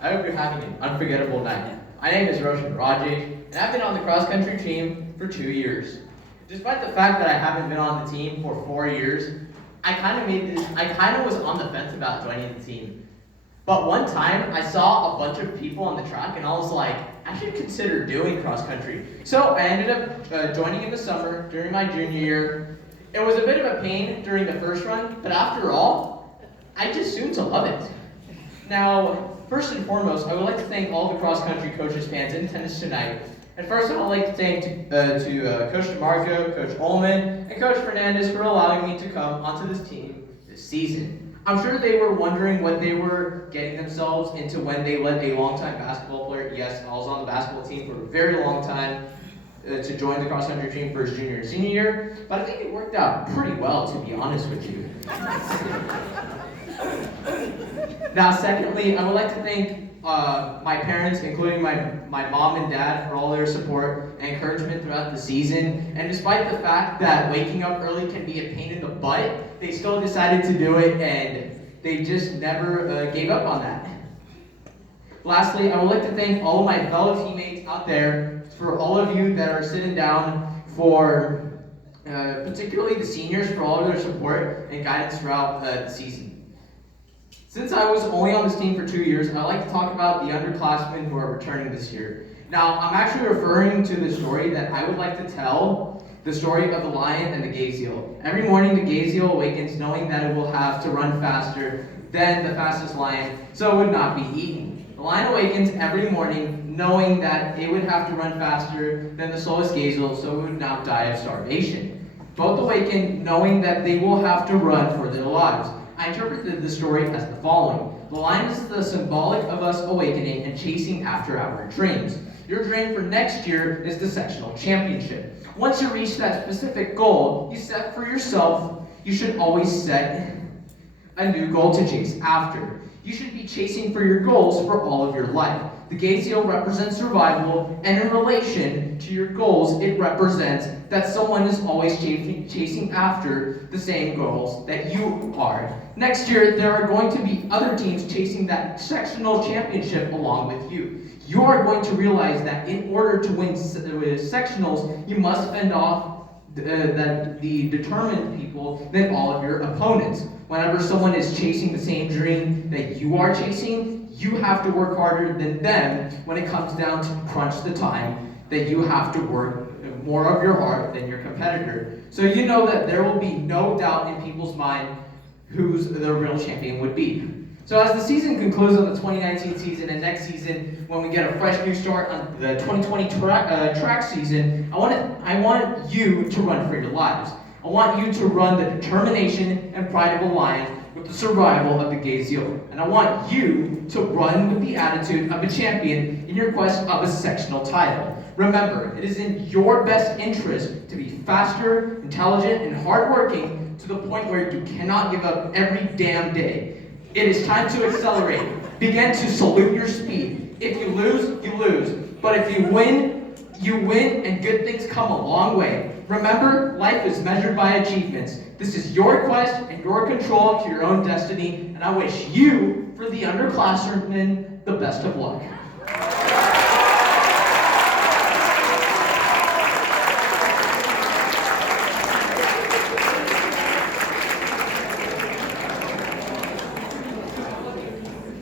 I hope you're having an unforgettable night. My name is Roshan, and I've been on the cross-country team for 2 years. Despite the fact that I haven't been on the team for 4 years, I kind of was on the fence about joining the team. But one time, I saw a bunch of people on the track, and I was like, I should consider doing cross-country. So I ended up joining in the summer during my junior year. It was a bit of a pain during the first run, but after all, I just soon to love it. Now, first and foremost, I would like to thank all the cross-country coaches, fans in attendance tonight. And first, I would like to thank Coach DeMarco, Coach Ullman, and Coach Fernandez for allowing me to come onto this team this season. I'm sure they were wondering what they were getting themselves into when they let a longtime basketball player, yes, I was on the basketball team for a very long time, to join the cross-country team for his junior and senior year, but I think it worked out pretty well, to be honest with you. Now, secondly, I would like to thank my parents, including my mom and dad, for all their support and encouragement throughout the season. And despite the fact that waking up early can be a pain in the butt, they still decided to do it, and they just never gave up on that. Lastly, I would like to thank all of my fellow teammates out there, for all of you that are sitting down, for particularly the seniors, for all of their support and guidance throughout the season. Since I was only on this team for 2 years, I'd like to talk about the underclassmen who are returning this year. Now, I'm actually referring to the story that I would like to tell, the story of the lion and the gazelle. Every morning, the gazelle awakens knowing that it will have to run faster than the fastest lion, so it would not be eaten. The lion awakens every morning knowing that it would have to run faster than the slowest gazelle, so it would not die of starvation. Both awaken knowing that they will have to run for their lives. I interpreted the story as the following. The lion is the symbolic of us awakening and chasing after our dreams. Your dream for next year is the sectional championship. Once you reach that specific goal you set for yourself, you should always set a new goal to chase after. You should be chasing for your goals for all of your life. The gazelle represents survival, and in relation to your goals, it represents that someone is always chasing after the same goals that you are. Next year, there are going to be other teams chasing that sectional championship along with you. You are going to realize that in order to win sectionals, you must fend off the determined people than all of your opponents. Whenever someone is chasing the same dream that you are chasing, you have to work harder than them when it comes down to crunch the time, that you have to work more of your heart than your competitor. So you know that there will be no doubt in people's mind who's the real champion would be. So as the season concludes on the 2019 season and next season, when we get a fresh new start on the 2020 track season, I want you to run for your lives. I want you to run the determination and pride of a lion with the survival of the gazelle. And I want you to run with the attitude of a champion in your quest of a sectional title. Remember, it is in your best interest to be faster, intelligent, and hardworking to the point where you cannot give up every damn day. It is time to accelerate. Begin to salute your speed. If you lose, you lose. But if you win, and good things come a long way. Remember, life is measured by achievements. This is your quest and your control to your own destiny, and I wish you, for the underclassmen, the best of luck.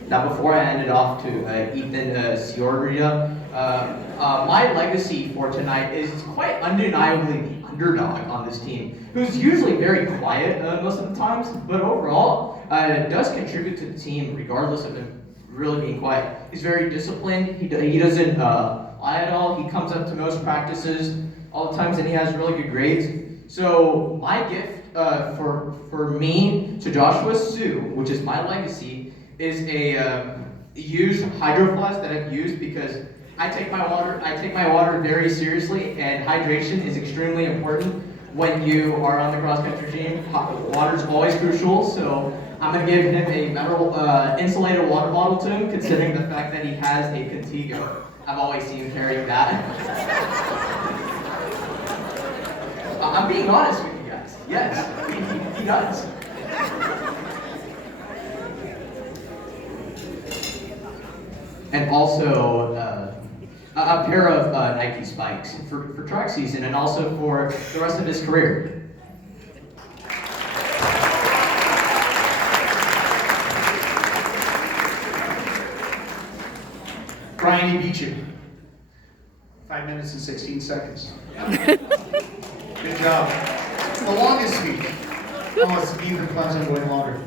Now, before I hand it off to Ethan Ciordia, my legacy for tonight is quite undeniably the underdog on this team, who's usually very quiet most of the times, but overall does contribute to the team regardless of him really being quiet. He's very disciplined. He doesn't lie at all. He comes up to most practices all the times, and he has really good grades. So my gift for me to Joshua Sue, which is my legacy, is a used hydro flask that I've used because I take my water very seriously, and hydration is extremely important when you are on the cross-country team. Water is always crucial, so I'm going to give him a metal insulated water bottle to him, considering the fact that he has a Contigo. I've always seen him carrying that. I'm being honest with you guys. Yes, he does. and also a pair of Nike spikes for track season and also for the rest of his career. Brian, he beat you. 5 minutes and 16 seconds. Good job. The longest speech. Oh, it's even the clowns are going longer.